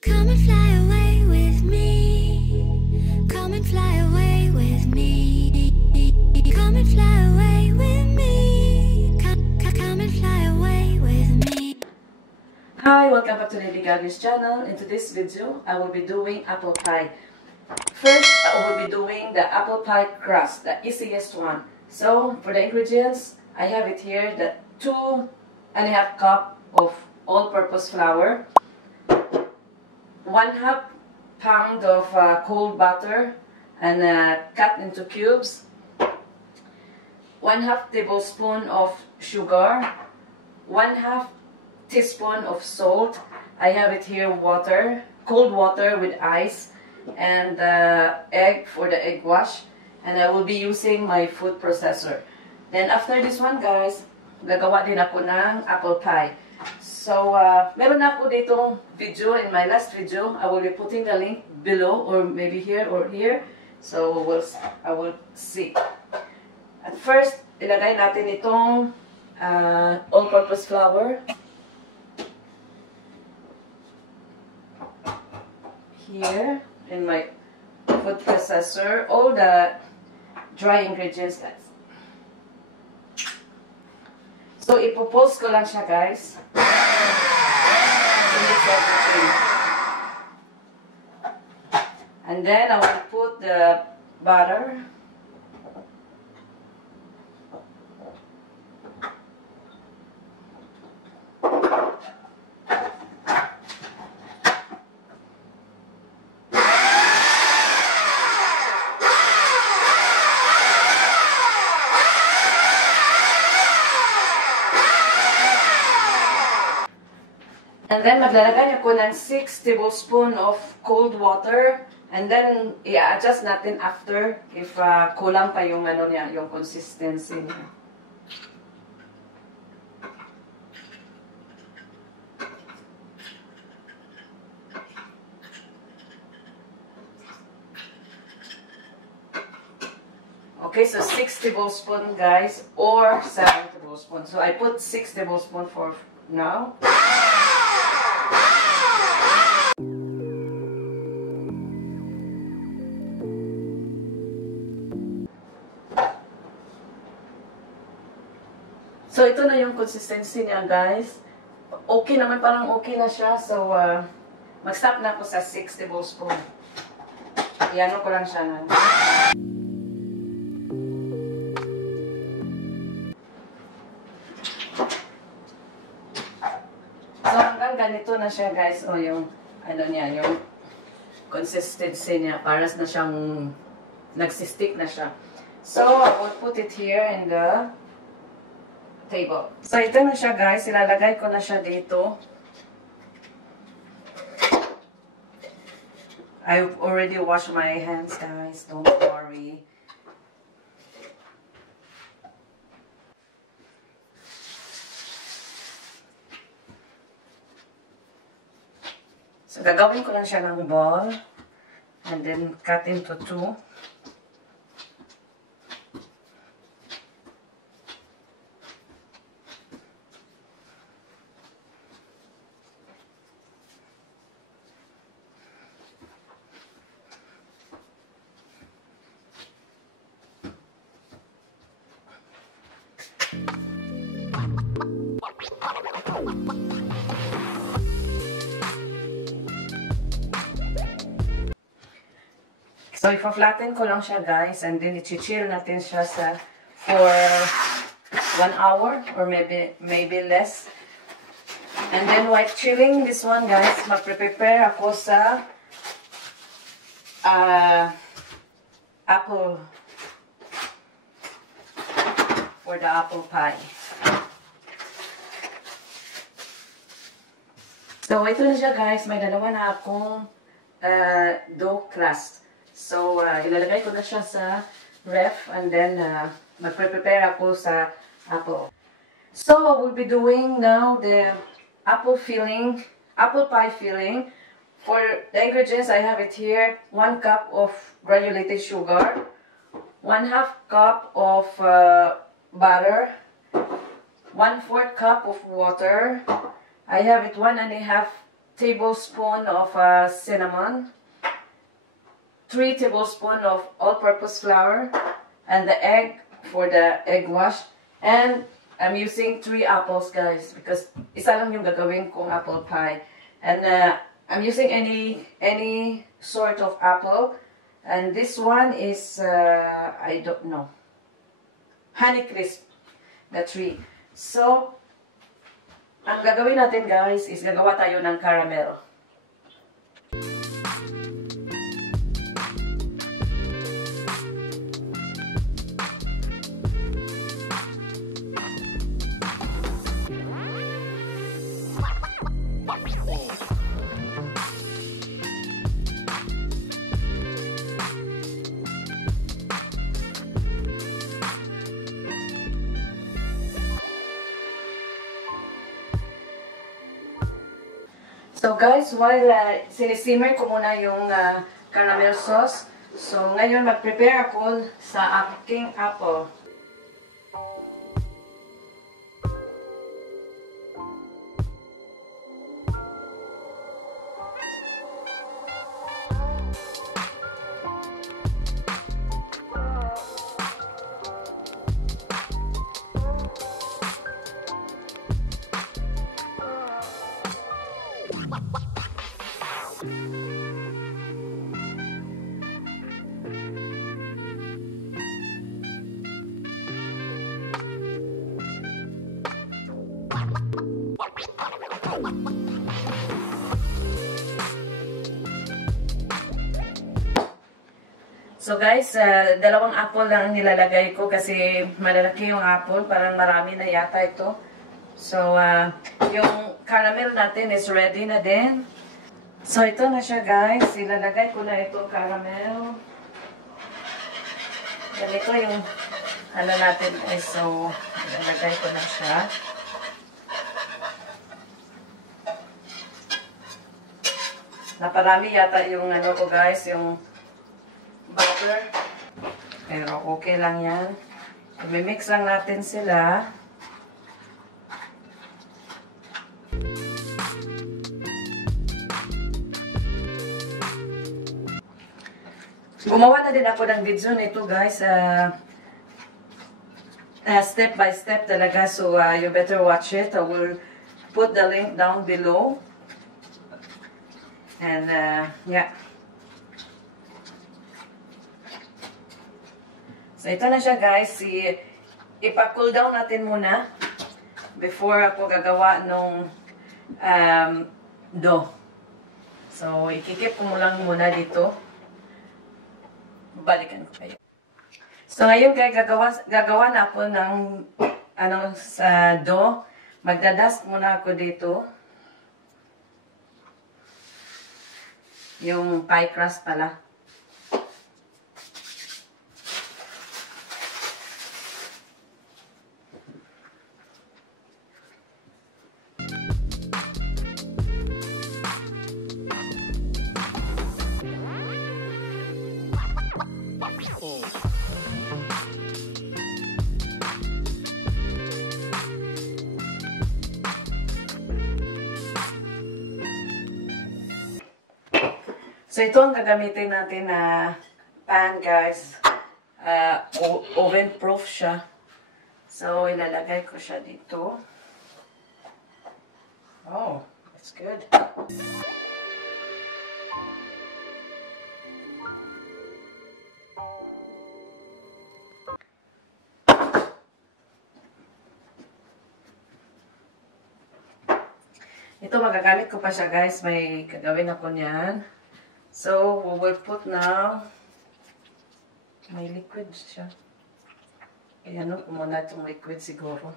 Come and fly away with me. Come and fly away with me. Come and fly away with me. Come and fly away with me. Hi, welcome back to Lady Gaga's channel. In today's video, I will be doing apple pie. First, I will be doing the apple pie crust, the easiest one. So, for the ingredients, I have it here, the 2.5 cup of all-purpose flour, 1/2 pound of cold butter and cut into cubes, 1/2 tablespoon of sugar, 1/2 teaspoon of salt. I have it here water, cold water with ice, and egg for the egg wash. And I will be using my food processor. Then after this one guys, gagawa din ako ng apple pie. So, meron na ako ditong video in my last video. I will be putting the link below or maybe here or here. So, I will see. At first, ilagay natin itong all-purpose flour. Here in my food processor, all the dry ingredients guys. So, ipopulse ko lang siya guys. And then I will put the butter. And then, maglalagay ako ng 6 tablespoon of cold water. And then, i-adjust natin after if kulang pa yung, ano niya, yung consistency niya. Okay, so 6 tablespoon guys, or 7 tablespoon. So, I put 6 tablespoon for now. So, ito na yung consistency niya, guys. Okay naman, parang okay na siya. So, mag-stop na ako sa 6 tablespoon. Iano ko lang siya na. So, hanggang ganito na siya, guys. O, yung, ano niya, yung consistency niya. Paras na siyang, nagsistick na siya. So, I will put it here in the table. So, ito na siya guys. Ilalagay ko na siya dito. I've already washed my hands guys. Don't worry. So, gagawin ko lang siya ng ball. And then, cut into 2. So, ipa-flatten ko lang siya guys, and then i-chill natin siya for 1 hour or maybe less. And then while chilling this one guys, mag-prepare ako sa apple for the apple pie. So, ito na siya guys, may dalawa na akong dough crust. So, ilalagay ko na siya sa ref and then mag-prepare ako sa apple. So, I will be doing now the apple pie filling. For the ingredients, I have it here, 1 cup of granulated sugar, 1/2 cup of butter, 1/4 cup of water. I have it 1.5 tablespoons of cinnamon, 3 tablespoons of all-purpose flour, and the egg for the egg wash. And I'm using 3 apples, guys, because isa lang yung gagawin kong apple pie. And I'm using any sort of apple. And this one is, I don't know, Honeycrisp, the 3. So, ang gagawin natin, guys, is gagawa tayo ng caramel. So guys, while sinisimmer ko muna yung caramel sauce, so ngayon mag-prepare ako sa aking apple. So guys, dalawang apple lang nilalagay ko kasi malalaki yung apple, parang marami na yata ito. So, yung caramel natin is ready na din. So, ito na siya guys. Ilalagay ko na ito caramel. Ganito yung ano natin guys. So, ilalagay ko na siya. Naparami yata yung ano ko guys, yung butter. Pero okay lang yan. I-mix lang natin sila. Gumawa na din ako ng video nito guys. Step by step talaga. So you better watch it. I will put the link down below. And yeah. So, ito na siya guys. Ipa-cool down natin muna before ako gagawa nung dough. So, ikikip ko mo lang muna dito. Balikan ko kayo. So, ngayon guys, gagawa na ako ng sa dough. Magdadust muna ako dito. Yung pie crust pala. So, ito ang gagamitin natin na pan, guys. Oven-proof siya. So, ilalagay ko siya dito. Oh, that's good. Ito, magagamit ko pa siya, guys. May gagawin ako niyan. So, we will put now, may liquid siya. Ayan, no, muna itong liquid siguro.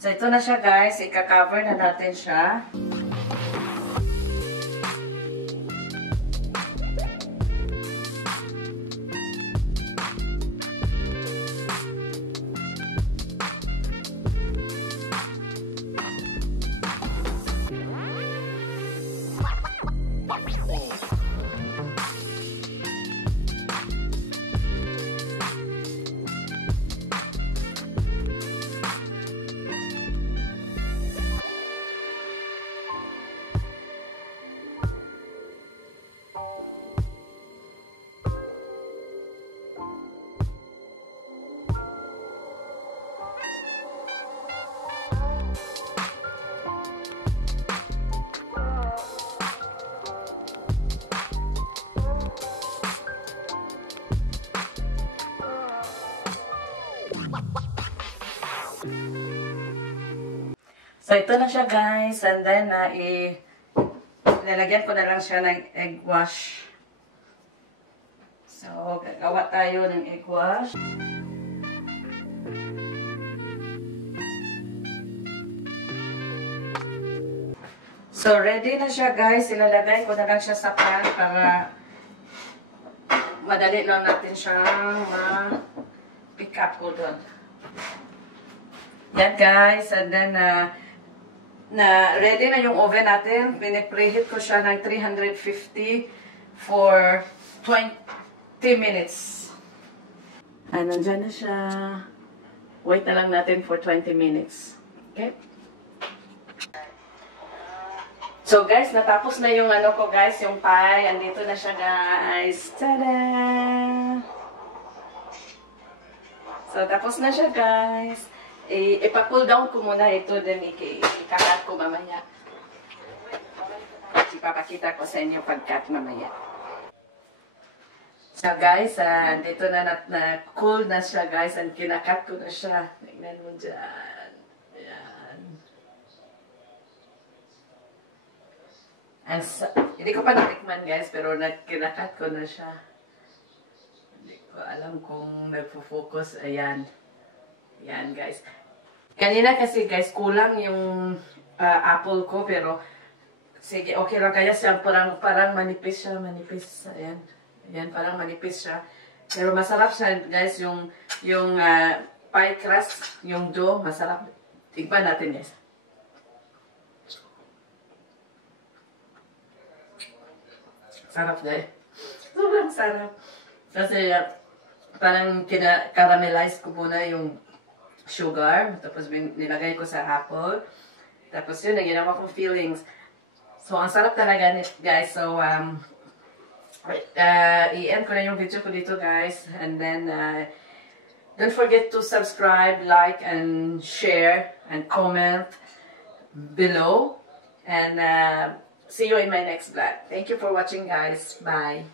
So, ito na siya guys. Ika-cover na natin siya. So, ito na siya guys. And then, lalagyan ko na lang siya ng egg wash. So, gagawa tayo ng egg wash. So, ready na siya guys. Ilalagay ko na lang siya sa pan para madali lang natin siyang ma-pick up ko doon. Yan guys. And then, ready na yung oven natin. Pinipreheat ko siya ng 350 for 20 minutes. And nandyan na siya. Wait na lang natin for 20 minutes. Okay? So guys, natapos na yung ano ko guys, yung pie. Andito na siya guys. Tada! So tapos na siya guys. Ipa-cool down ko muna ito, then ikakat ko mamaya. Ipapakita ko sa inyo pag-cut mamaya. So guys, dito na cool na siya guys, and kinakat ko na siya. Tingnan mo dyan. Ayan. Hindi ko pa natikman guys, pero kinakat ko na siya. Hindi ko alam kung nagpo-focus. Ayan. Ayan guys. Kanina kasi guys, kulang yung apple ko, pero sige, okay lang. Kaya siya parang manipis siya, manipis. Ayan. Ayan, parang manipis siya. Pero masarap siya guys, yung pie crust, yung dough, masarap. Tignan natin guys. Sarap guys. Sobrang sarap. Kasi parang caramelize ko muna yung sugar, tapos nilagay ko sa apple, tapos yun, ginawa kong fillings. So, ang sarap talaga guys. So, i-end ko na yung video ko dito guys, and then, don't forget to subscribe, like, and share, and comment below, and see you in my next vlog. Thank you for watching guys. Bye!